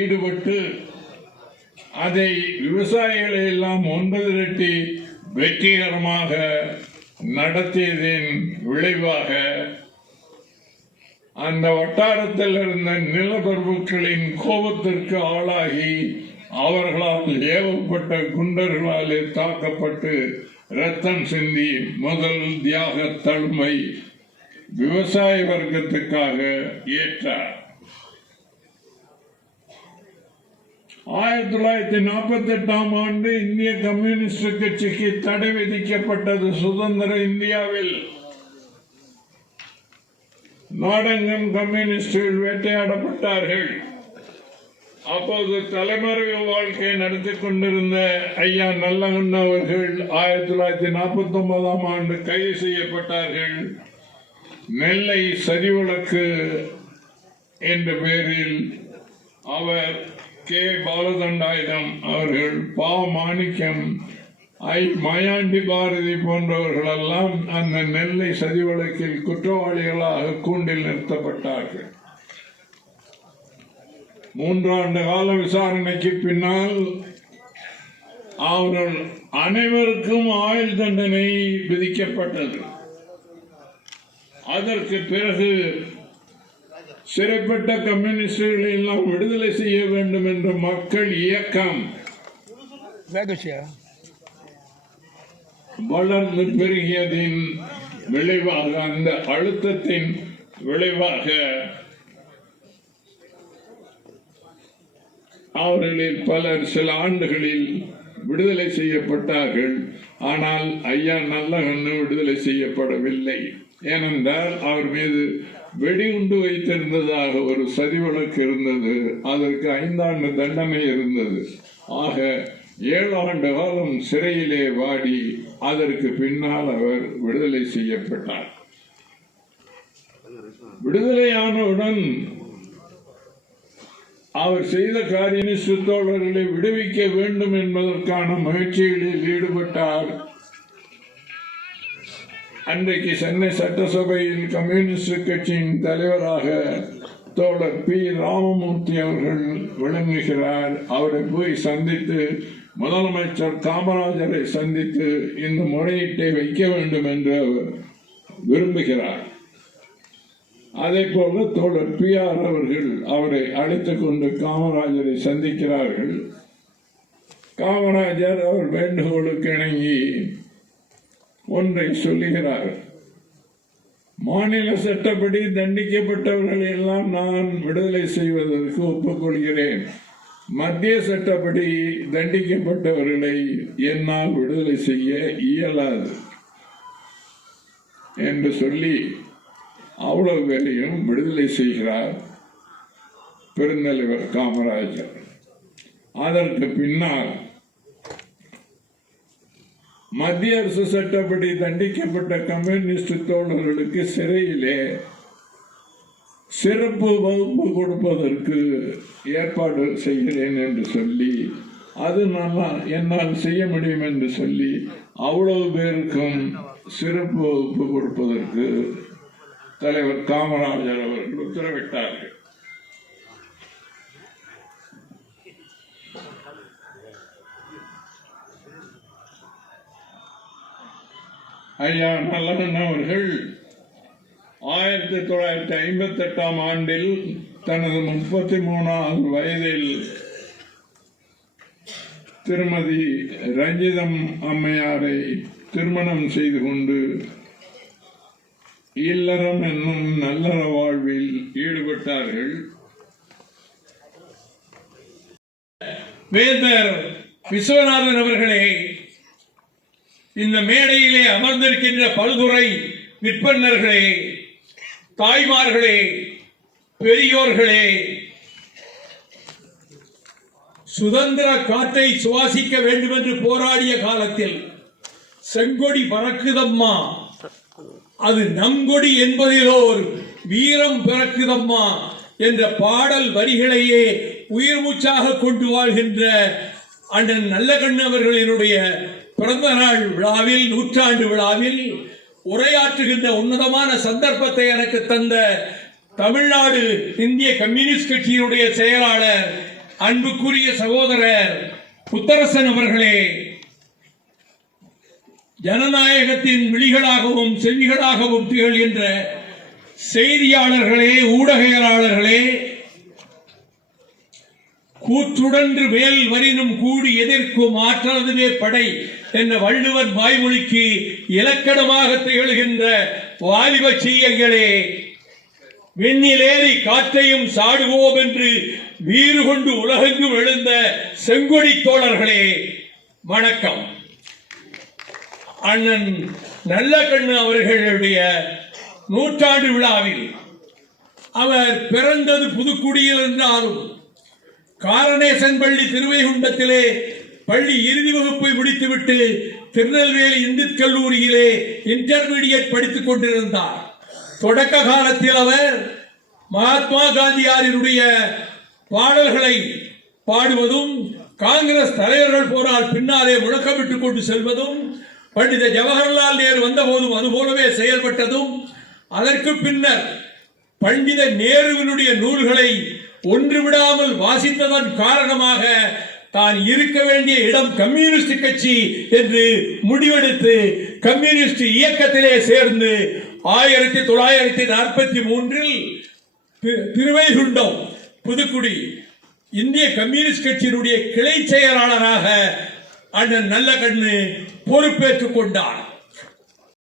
ஈடுபட்டு அதை விவசாயிகளை எல்லாம் ஒன்று திரட்டி வெற்றிகரமாக நடத்தியதின் விளைவாக அந்த வட்டாரத்தில் இருந்த நிலப்பிரபுக்களின் கோபத்திற்கு ஆளாகி அவர்களால் ஏவப்பட்ட குண்டர்களாலே தாக்கப்பட்டு ரத்தம் சிந்தி முதல் தியாக தழுமை விவசாய வர்க்கத்துக்காக ஏற்றார். 1948 ஆண்டு இந்திய கம்யூனிஸ்ட் கட்சிக்கு தடை விதிக்கப்பட்டது. சுதந்திர இந்தியாவில் நாடெங்கும் கம்யூனிஸ்டுகள் வேட்டையாடப்பட்டார்கள். அப்போது தலைமறைவு வாழ்க்கை நடத்தி கொண்டிருந்த ஐயா நல்லகண்ணு அவர்கள் 1949 ஆண்டு கைது செய்யப்பட்டார்கள். நெல்லை சரிவிளக்கு என்ற பெயரில் அவர் கே பாலதண்டாயுதம் அவர்கள், பா மாணிக்கம், மாயாண்டி பாரதி போன்றவர்களெல்லாம் அந்த நெல்லை சதிவழக்கில் குற்றவாளிகளாக கூண்டில் நிறுத்தப்பட்டார்கள். 3 ஆண்டு கால விசாரணைக்கு பின்னால் அவர்கள் அனைவருக்கும் ஆயுள் தண்டனை விதிக்கப்பட்டது. அதற்கு பிறகு சிறைப்பட்ட கம்யூனிஸ்டுகளை எல்லாம் விடுதலை செய்ய வேண்டும் என்ற மக்கள் இயக்கம் வளர்ந்து பெருகியதின் விளைவாக, அந்த அழுத்தத்தின் விளைவாக அவர்களில் பலர் சில ஆண்டுகளில் விடுதலை செய்யப்பட்டார்கள். ஆனால் ஐயா நல்லகண்ணு விடுதலை செய்யப்படவில்லை. ஏனென்றால் அவர் மீது வெடிகுண்டு வைத்திருந்ததாக ஒரு சதி வழக்கு இருந்தது. அதற்கு 5 ஆண்டு தண்டனை இருந்தது. ஆக 7 ஆண்டு காலம் சிறையிலே வாடி அதற்கு பின்னால் அவர் விடுதலை செய்யப்பட்டார். விடுதலையானவுடன் அவர் செய்த கம்யூனிஸ்ட் தோழர்களை விடுவிக்க வேண்டும் என்பதற்கான முயற்சிகளில் ஈடுபட்டார். அன்றைக்கு சென்னை சட்டசபையில் கம்யூனிஸ்ட் கட்சியின் தலைவராக தோழர் பி ராமமூர்த்தி அவர்கள் விளங்குகிறார். அவரை போய் சந்தித்து முதலமைச்சர் காமராஜரை சந்தித்து இந்த முறையீட்டை வைக்க வேண்டும் என்று அவர் விரும்புகிறார். அதே போல தோழர் பி ஆர் அவர்கள் அவரை அழைத்துக் கொண்டு காமராஜரை சந்திக்கிறார்கள். காமராஜர் அவர் வேண்டுகோளுக்கு இணங்கி ஒன்றை சொல்லுகிறார். மாநில சட்டப்படி தண்டிக்கப்பட்டவர்களை எல்லாம் நான் விடுதலை செய்வதற்கு ஒப்புக்கொள்கிறேன். மத்திய சட்டப்படி தண்டிக்கப்பட்டவர்களை என்னால் விடுதலை செய்ய இயலாது என்று சொல்லி அவ்வளவு பேரையும் விடுதலை செய்கிறார் பெருந்தலைவர் காமராஜர். அதற்கு பின்னால் மத்திய அரசு சட்டப்படி தண்டிக்கப்பட்ட கம்யூனிஸ்ட் தோழர்களுக்கு சிறையிலே சிறப்பு வகுப்பு கொடுப்பதற்கு ஏற்பாடு செய்கிறேன் என்று சொல்லி, அது என்னால் செய்ய முடியும் என்று சொல்லி அவ்வளவு பேருக்கும் சிறப்பு வகுப்பு கொடுப்பதற்கு தலைவர் காமராஜர் அவர்கள் உத்தரவிட்டார்கள். ஐயா நல்லகண்ணு அவர்கள் 1958 ஆண்டில் தனது 33வது வயதில் திருமதி ரஞ்சிதம் அம்மையாரை திருமணம் செய்து கொண்டு இல்லறம் என்னும் நல்லற வாழ்வில் ஈடுபட்டார்கள். வேந்தர் விஸ்வநாதன் அவர்களே, இந்த மேடையிலே அமர்ந்திருக்கின்ற பல்துறை விற்பன்னர்களே, தாய்மார்களே, பெரியோர்களே, சுதந்திர காற்றை சுவாசிக்க வேண்டும் என்று போராடிய காலத்தில் செங்கொடி பறக்குதம்மா, அது நம்கொடி என்பதிலோர் வீரம் பிறக்குதம்மா என்ற பாடல் வரிகளையே உயிர் மூச்சாக கொண்டு வாழ்கின்ற அண்ணன் நல்லகண்ணு அவர்களினுடைய பிறந்த நாள் விழாவில், நூற்றாண்டு விழாவில் உரையாற்றுகின்ற உன்னதமான சந்தர்ப்பத்தை எனக்கு தந்த தமிழ்நாடு இந்திய கம்யூனிஸ்ட் கட்சியினுடைய செயலாளர் அன்புக்குரிய சகோதரர் புத்தரசன் அவர்களே, ஜனநாயகத்தின் விழிகளாகவும் செவிகளாகவும் திகழ்கின்ற செய்தியாளர்களே, ஊடகவியலாளர்களே, கூற்றுடன்று வேல் வரினும் கூடி எதிர்க்கும் ஆற்றலதுவே படை என்ற வள்ளுவன் வாய்மொழிக்கு இலக்கணமாக திகழ்கின்ற வாலிப சீயங்களே, விண்ணிலேறி காற்றையும் சாடுவோம் என்று வீறு கொண்டு உலகெங்கும் எழுந்த செங்கொடி தோழர்களே, வணக்கம். அண்ணன் நல்லகண்ணு அவர்களுடைய நூற்றாண்டு விழாவில் அவர் பிறந்தது புதுக்குடியில் என்றாலும் காரணேசன் பள்ளி திருவைகுண்டத்திலே பள்ளி இறுதி வகுப்பை முடித்துவிட்டு திருநெல்வேலி இந்து கல்லூரியிலே இன்டர்மீடியட் படித்துக் கொண்டிருந்தார். தொடக்க காலத்தில் அவர் மகாத்மா காந்தியாரினுடைய பாடல்களை பாடுவதும் காங்கிரஸ் தலைவர்கள் போனால் பின்னாலே முழக்கமிட்டுக் கொண்டு செல்வதும் பண்டித ஜவஹர்லால் நேரு வந்தபோதும் அதுபோலவே செயல்பட்டதும், அதற்கு பின்னர் பண்டித நேருவினுடைய நூல்களை ஒன்று விடாமல் வாசித்ததன் காரணமாக தான் இருக்க வேண்டிய இடம் கம்யூனிஸ்ட் கட்சி என்று முடிவெடுத்து கம்யூனிஸ்ட் இயக்கத்திலே சேர்ந்து 1943 திருவைகுண்டம் புதுக்குடி இந்திய கம்யூனிஸ்ட் கட்சியினுடைய கிளை செயலாளராக அண்ணன் நல்லகண்ணு பொறுப்பேற்றுக் கொண்டார்.